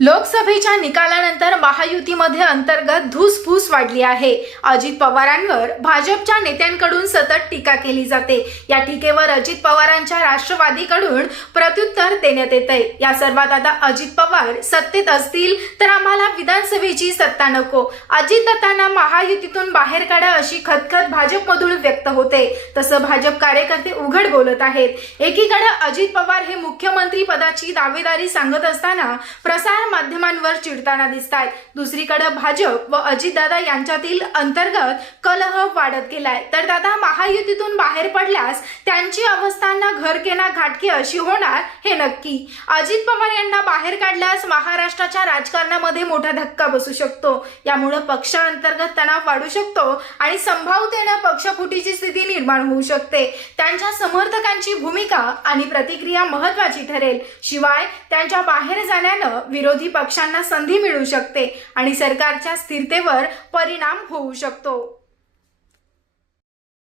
लोकसभेच्या निकालानंतर महायुतीमध्ये अंतर्गत धूसफूस वाढली आहे. अजित पवारांवर भाजपच्या नेत्यांकडून सतत टीका केली जाते. या टीकेवर अजित पवारांच्या राष्ट्रवादीकडून प्रत्युत्तर देण्यात येत आहे या सर्वात आता अजित पवार सत्तेत असतील तर आम्हाला विधानसभेची सत्ता नको. अजितदादांना महायुतीतून बाहेर काढा अशी खतखत भाजपमधून व्यक्त होते. तसं भाजप कार्यकर्ते उघड बोलत आहेत. एकीकडे अजित पवार हे मुख्यमंत्री पदाची दावेदारी सांगत असताना प्रसार माध्यमांवर चिडताना दिसत आहेत दुसरीकडे भाजप व अजितदादा यांच्यातील अंतर्गत कलह वाढत गेलाय. तर दादा महायुतीतून बाहेर पडल्यास त्यांची अवस्थांना घरकेना घाटकी अशी होणार हे नक्की. अजित पवार यांना बाहेर काढल्यास महाराष्ट्राच्या राजकारणामध्ये मोठा धक्का बसू शकतो. यामुळे पक्षांतर्गत तणाव वाढू शकतो आणि संभाव्यतेनं पक्षफुटीची स्थिती निर्माण होऊ शकते. त्यांच्या समर्थकांची भूमिका आणि प्रतिक्रिया महत्वाची ठरेल. शिवाय त्यांच्या बाहेर जाण्यानं विरोधी पक्षांना संधी मिळू शकते आणि सरकारच्या स्थिरतेवर परिणाम होऊ शकतो.